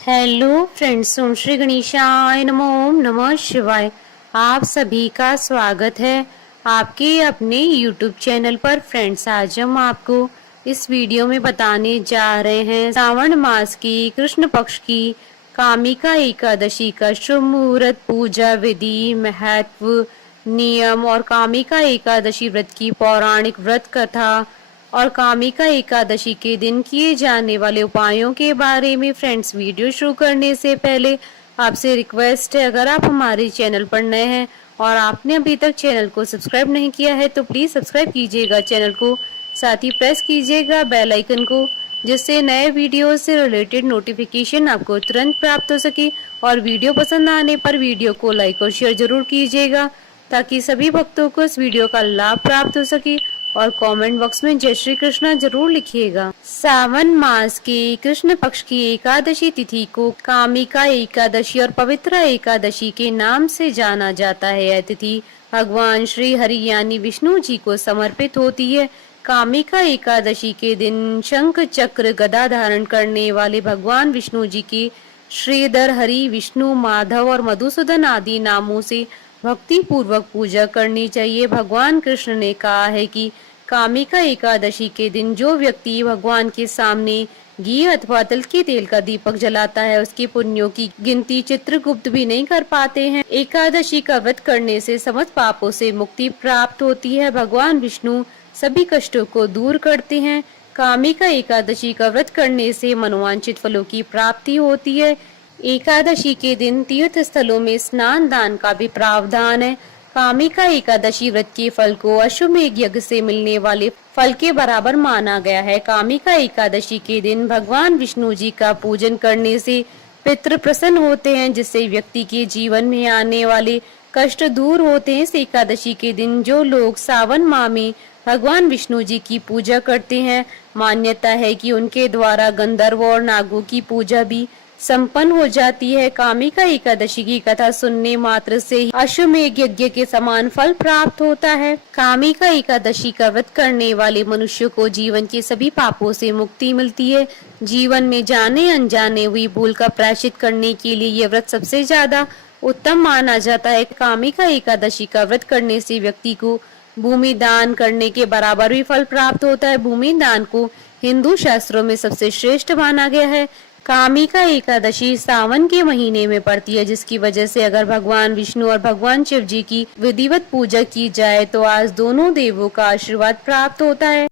Hello friends, ओम श्री गणेशाय नमो, ओम नमः शिवाय। आप सभी का स्वागत है आपके अपने यूट्यूब चैनल पर। फ्रेंड्स, आज हम आपको इस वीडियो में बताने जा रहे हैं श्रावण मास की कृष्ण पक्ष की कामिका एकादशी का शुभ मुहूर्त, पूजा विधि, महत्व, नियम और कामिका एकादशी व्रत की पौराणिक व्रत कथा और कामिका एकादशी के दिन किए जाने वाले उपायों के बारे में। फ्रेंड्स, वीडियो शुरू करने से पहले आपसे रिक्वेस्ट है, अगर आप हमारे चैनल पर नए हैं और आपने अभी तक चैनल को सब्सक्राइब नहीं किया है तो प्लीज सब्सक्राइब कीजिएगा चैनल को, साथ ही प्रेस कीजिएगा बेल आइकन को, जिससे नए वीडियो से रिलेटेड नोटिफिकेशन आपको तुरंत प्राप्त हो सके। और वीडियो पसंद आने पर वीडियो को लाइक और शेयर जरूर कीजिएगा ताकि सभी भक्तों को इस वीडियो का लाभ प्राप्त हो सके। और कमेंट बॉक्स में जय श्री कृष्णा जरूर लिखिएगा। सावन मास के कृष्ण पक्ष की एकादशी तिथि को कामिका एकादशी और पवित्र एकादशी के नाम से जाना जाता है। यह तिथि भगवान श्री हरि यानी विष्णु जी को समर्पित होती है। कामिका एकादशी के दिन शंख चक्र गदा धारण करने वाले भगवान विष्णु जी की श्रीधर, हरि, विष्णु, माधव और मधुसूदन आदि नामों से भक्ति पूर्वक पूजा करनी चाहिए। भगवान कृष्ण ने कहा है कि कामिका एकादशी के दिन जो व्यक्ति भगवान के सामने घी अथवा तिल के तेल का दीपक जलाता है, उसके पुण्यों की गिनती चित्रगुप्त भी नहीं कर पाते हैं। एकादशी का व्रत करने से समस्त पापों से मुक्ति प्राप्त होती है। भगवान विष्णु सभी कष्टों को दूर करते हैं। कामिका एकादशी का व्रत करने से मनोवांछित फलों की प्राप्ति होती है। एकादशी के दिन तीर्थ स्थलों में स्नान दान का भी प्रावधान है। कामिका एकादशी व्रत के फल को अश्वमेध यज्ञ से मिलने वाले फल के बराबर माना गया है। कामिका एकादशी के दिन भगवान विष्णु जी का पूजन करने से पितृ प्रसन्न होते हैं, जिससे व्यक्ति के जीवन में आने वाले कष्ट दूर होते हैं। इस एकादशी के दिन जो लोग सावन माह में भगवान विष्णु जी की पूजा करते हैं, मान्यता है कि उनके द्वारा गंधर्व और नागों की पूजा भी संपन्न हो जाती है। कामिका एकादशी की कथा सुनने मात्र से ही अश्वमेध यज्ञ के समान फल प्राप्त होता है। कामिका एकादशी का व्रत करने वाले मनुष्य को जीवन के सभी पापों से मुक्ति मिलती है। जीवन में जाने अनजाने हुई भूल का प्रायश्चित करने के लिए यह व्रत सबसे ज्यादा उत्तम माना जाता है। कामिका एकादशी का व्रत करने से व्यक्ति को भूमि दान करने के बराबर भी फल प्राप्त होता है। भूमि दान को हिंदू शास्त्रों में सबसे श्रेष्ठ माना गया है। कामिका एकादशी सावन के महीने में पड़ती है, जिसकी वजह से अगर भगवान विष्णु और भगवान शिव जी की विधिवत पूजा की जाए तो आज दोनों देवों का आशीर्वाद प्राप्त होता है।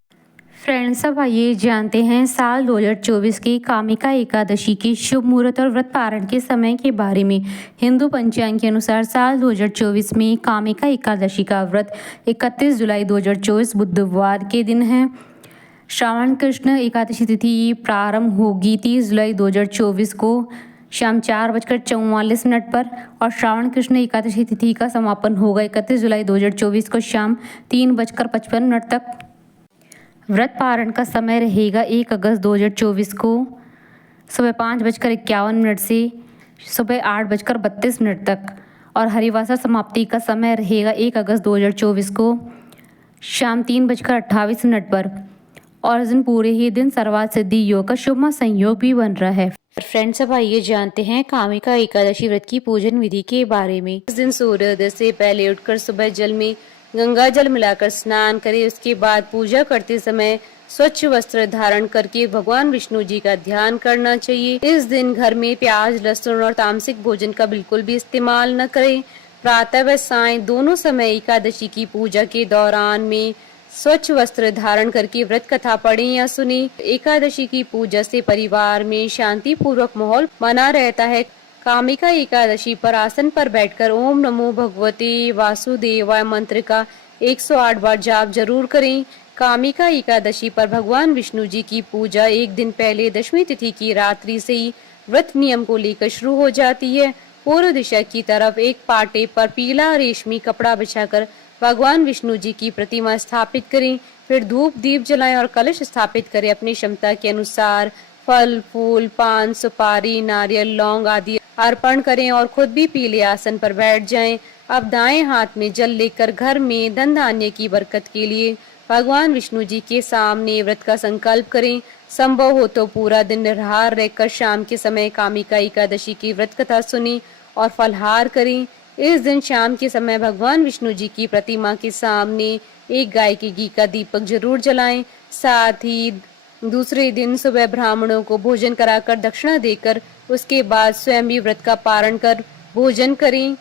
फ्रेंड्स, अब आइए जानते हैं साल 2024 की कामिका एकादशी की शुभ मुहूर्त और व्रत पारण के समय के बारे में। हिंदू पंचांग के अनुसार साल 2024 में कामिका एकादशी का व्रत 31 जुलाई 2024 बुधवार के दिन है। श्रावण कृष्ण एकादशी तिथि प्रारंभ होगी 30 जुलाई 2024 को शाम 4:44 पर और श्रावण कृष्ण एकादशी तिथि का समापन होगा 31 जुलाई 2024 को शाम 3:55 तक। व्रत पारण का समय रहेगा 1 अगस्त 2024 को सुबह 5:51 से सुबह 8:32 तक और हरिवासर समाप्ति का समय रहेगा 1 अगस्त 2024 को शाम 3:28 पर और इस दिन पूरे ही दिन सर्वार्थ सिद्धि योग का शुभ संयोग भी बन रहा है। फ्रेंड्स, अब आइए जानते हैं कामिका एकादशी व्रत की पूजन विधि के बारे में। इस दिन सूर्योदय से पहले उठकर सुबह जल में गंगा जल मिलाकर स्नान करें। उसके बाद पूजा करते समय स्वच्छ वस्त्र धारण करके भगवान विष्णु जी का ध्यान करना चाहिए। इस दिन घर में प्याज, लहसुन और तामसिक भोजन का बिल्कुल भी इस्तेमाल न करें। प्रातः व सायं दोनों समय एकादशी की पूजा के दौरान में स्वच्छ वस्त्र धारण करके व्रत कथा पढ़ें या सुने। एकादशी की पूजा से परिवार में शांति पूर्वक माहौल बना रहता है। कामिका एकादशी पर आसन पर बैठकर ओम नमो भगवते वासुदेवाय मंत्र का 108 बार जाप जरूर करें। कामिका एकादशी पर भगवान विष्णु जी की पूजा एक दिन पहले दशमी तिथि की रात्रि से ही व्रत नियम को लेकर शुरू हो जाती है। पूर्व दिशा की तरफ एक पाटे पर पीला रेशमी कपड़ा बिछाकर भगवान विष्णु जी की प्रतिमा स्थापित करें। फिर धूप दीप जलाएं और कलश स्थापित करें। अपनी क्षमता के अनुसार फल, फूल, पान, सुपारी, नारियल, लौंग आदि अर्पण करें और खुद भी पीले आसन पर बैठ जाएं। अब दाएं हाथ में जल लेकर घर में धन धान्य की बरकत के लिए भगवान विष्णु जी के सामने व्रत का संकल्प करें। संभव हो तो पूरा दिन निराहार रहकर शाम के समय कामिका एकादशी की व्रत कथा सुनी और फलाहार करें। इस दिन शाम के समय भगवान विष्णु जी की प्रतिमा के सामने एक गाय के घी का दीपक जरूर जलाएं। साथ ही दूसरे दिन सुबह ब्राह्मणों को भोजन कराकर दक्षिणा देकर उसके बाद स्वयं भी व्रत का पारण कर भोजन करें।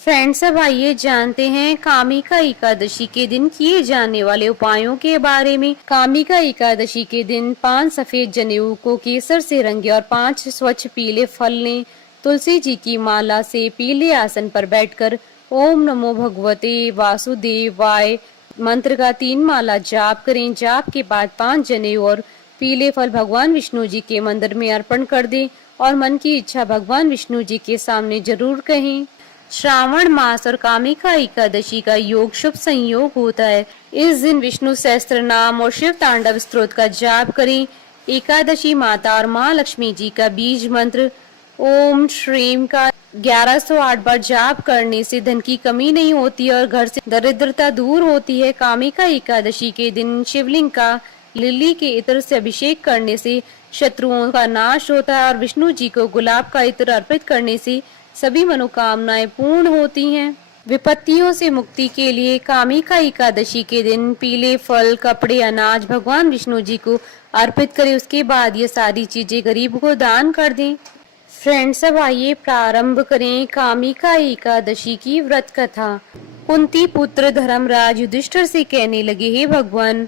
फ्रेंड्स, अब आइए जानते हैं कामिका एकादशी के दिन किए जाने वाले उपायों के बारे में। कामिका एकादशी के दिन 5 सफेद जनेऊ को केसर से रंगे और 5 स्वच्छ पीले फल लें। तुलसी जी की माला से पीले आसन पर बैठकर ओम नमो भगवते वासुदेवाय मंत्र का 3 माला जाप करें। जाप के बाद 5 जनेऊ और पीले फल भगवान विष्णु जी के मंदिर में अर्पण कर दें और मन की इच्छा भगवान विष्णु जी के सामने जरूर कहें। श्रावण मास और कामिका एकादशी का योग शुभ संयोग होता है। इस दिन विष्णु सहस्त्र नाम और शिव तांडव स्तोत्र का जाप करें। एकादशी माता और माँ लक्ष्मी जी का बीज मंत्र ओम श्रीम का 1108 बार जाप करने से धन की कमी नहीं होती और घर से दरिद्रता दूर होती है। कामिका एकादशी के दिन शिवलिंग का लिली के इत्र से अभिषेक करने से शत्रुओं का नाश होता है और विष्णु जी को गुलाब का इत्र अर्पित करने से सभी मनोकामनाएं पूर्ण होती हैं। विपत्तियों से मुक्ति के लिए कामिका एकादशी के दिन पीले फल, कपड़े, अनाज भगवान विष्णु जी को अर्पित करें। उसके बाद ये सारी चीजें गरीब को दान कर दें। फ्रेंड्स, अब आइए प्रारंभ करें कामिका एकादशी की व्रत कथा। कुंती पुत्र धर्मराज युधिष्ठिर से कहने लगे, हे भगवान,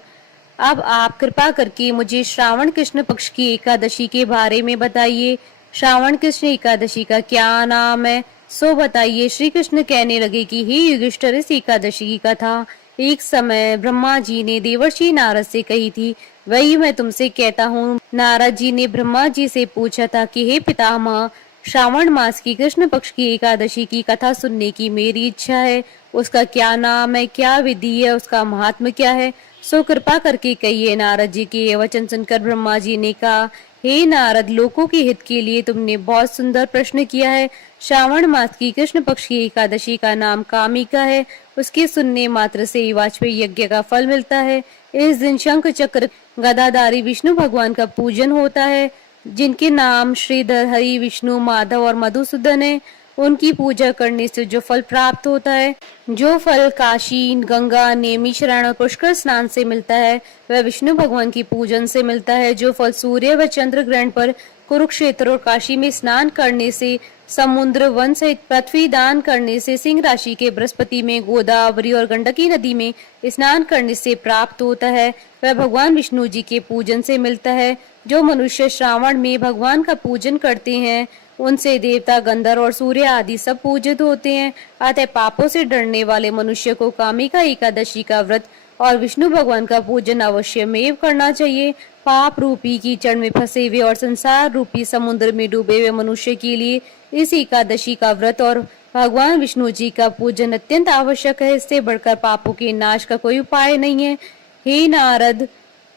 अब आप कृपा करके मुझे श्रावण कृष्ण पक्ष की एकादशी के बारे में बताइए। श्रावण कृष्ण एकादशी का क्या नाम है, सो बताइए। श्री कृष्ण कहने लगे कि हे युधिष्ठिर, इस एकादशी की कथा एक समय ब्रह्मा जी ने देवर्षि नारद से कही थी, वही मैं तुमसे कहता हूँ। नारद जी ने ब्रह्मा जी से पूछा था कि हे पितामह, श्रावण मास की कृष्ण पक्ष की एकादशी की कथा सुनने की मेरी इच्छा है। उसका क्या नाम है, क्या विधि है, उसका महात्म्य क्या है, सो कृपा करके कहिए। नारद जी के वचन सुनकर ब्रह्मा जी ने कहा, हे नारद, लोकों के हित के लिए तुमने बहुत सुंदर प्रश्न किया है। श्रावण मास की कृष्ण पक्ष की एकादशी का नाम कामिका है। उसके सुनने मात्र से वाजपेयी यज्ञ का फल मिलता है। इस दिन शंख चक्र गदाधारी विष्णु भगवान का पूजन होता है, जिनके नाम श्रीधर, हरि, विष्णु, माधव और मधुसूदन है। उनकी पूजा करने से जो फल प्राप्त होता है, जो फल काशी, गंगा, नेमिशरण और पुष्कर स्नान से मिलता है, वह विष्णु भगवान की पूजन से मिलता है। जो फल सूर्य व चंद्र ग्रहण पर कुरुक्षेत्र और काशी में स्नान करने से, समुद्र, वन सहित पृथ्वी दान करने से, सिंह राशि के बृहस्पति में, गोदावरी और गंडकी नदी में स्नान करने से प्राप्त होता है, वह भगवान विष्णु जी के पूजन से मिलता है। जो मनुष्य श्रावण में भगवान का पूजन करते हैं, उनसे देवता, गंधर्व और सूर्य आदि सब पूजित होते हैं। अतः पापों से डरने वाले मनुष्य को कामिका एकादशी का व्रत और विष्णु भगवान का पूजन अवश्य में करना चाहिए। पाप रूपी कीचड़ में फंसे हुए और संसार रूपी समुद्र में डूबे हुए मनुष्य के लिए इस एकादशी का व्रत और भगवान विष्णु जी का पूजन अत्यंत आवश्यक है। इससे बढ़कर पापों के नाश का कोई उपाय नहीं है। हे नारद,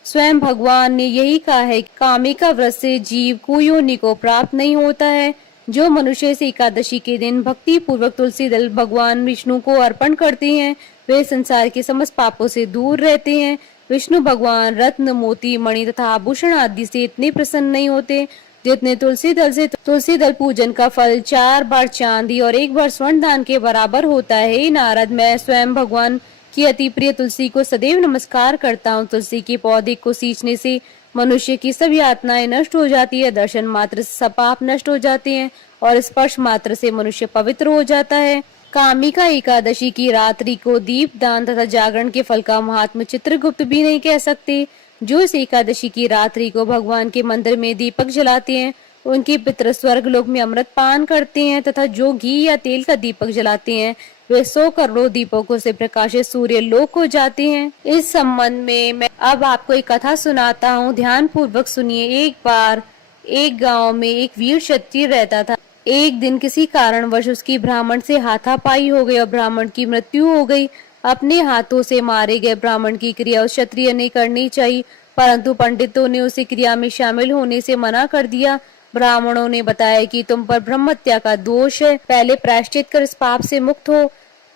स्वयं भगवान ने यही कहा है, कामिका व्रत से जीव को योनि को प्राप्त नहीं होता है। जो मनुष्य इस एकादशी के दिन भक्ति पूर्वक तुलसी दल भगवान विष्णु को अर्पण करते हैं, वे संसार के समस्त पापों से दूर रहते हैं। विष्णु भगवान रत्न, मोती, मणि तथा आभूषण आदि से इतने प्रसन्न नहीं होते जितने तुलसी दल से। तुलसी दल पूजन का फल 4 बार चांदी और 1 बार स्वर्ण दान के बराबर होता है। नारद, मैं स्वयं भगवान की अति प्रिय तुलसी को सदैव नमस्कार करता हूँ। तुलसी के पौधे को सींचने से मनुष्य की सभी यातनाएं नष्ट हो जाती है। दर्शन मात्र से सब पाप नष्ट हो जाते हैं और स्पर्श मात्र से मनुष्य पवित्र हो जाता है। कामिका एकादशी की रात्रि को दीप दान तथा जागरण के फल का महात्मा चित्रगुप्त भी नहीं कह सकते। जो इस एकादशी की रात्रि को भगवान के मंदिर में दीपक जलाते हैं, उनके पितृ स्वर्ग लोक में अमृत पान करते हैं तथा जो घी या तेल का दीपक जलाते हैं, वे 100 करोड़ दीपकों से प्रकाशित सूर्य लोक को जाते हैं। इस संबंध में मैं अब आपको एक कथा सुनाता हूँ, ध्यान पूर्वक सुनिए। एक बार एक गांव में एक वीर क्षत्रिय रहता था। एक दिन किसी कारणवश उसकी ब्राह्मण से हाथापाई हो गई और ब्राह्मण की मृत्यु हो गई। अपने हाथों से मारे गए ब्राह्मण की क्रिया उस क्षत्रिय ने करनी चाहिए, परंतु पंडितों ने उसे क्रिया में शामिल होने से मना कर दिया। ब्राह्मणों ने बताया कि तुम पर ब्रह्महत्या का दोष है, पहले प्रायश्चित कर इस पाप से मुक्त हो,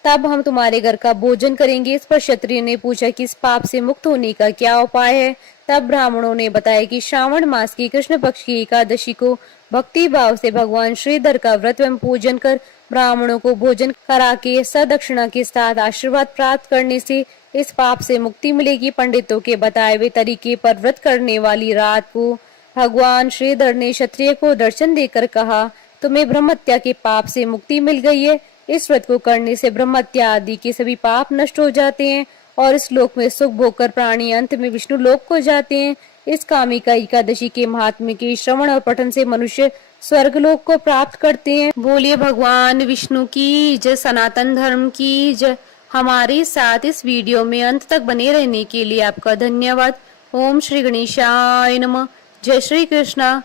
तब हम तुम्हारे घर का भोजन करेंगे। इस पर क्षत्रिय ने पूछा कि इस पाप से मुक्त होने का क्या उपाय है। तब ब्राह्मणों ने बताया कि श्रावण मास की कृष्ण पक्ष की एकादशी को भक्ति भाव से भगवान श्रीधर का व्रत एवं पूजन कर ब्राह्मणों को भोजन करा के सदक्षिणा के साथ आशीर्वाद प्राप्त करने से इस पाप से मुक्ति मिलेगी। पंडितों के बताए हुए तरीके पर व्रत करने वाली रात को भगवान श्रीधर ने क्षत्रिय को दर्शन देकर कहा, तुम्हें ब्रह्महत्या के पाप से मुक्ति मिल गई है। इस व्रत को करने से ब्रह्महत्या आदि के सभी पाप नष्ट हो जाते हैं और इस लोक में सुख भोगकर प्राणी अंत में विष्णु लोक को जाते हैं। इस कामिका एकादशी के महात्म्य के श्रवण और पठन से मनुष्य स्वर्ग लोक को प्राप्त करते हैं। बोलिए भगवान विष्णु की जय, सनातन धर्म की जय। हमारे साथ इस वीडियो में अंत तक बने रहने के लिए आपका धन्यवाद। ओम श्री गणेशाय नमः। जय श्री कृष्णा।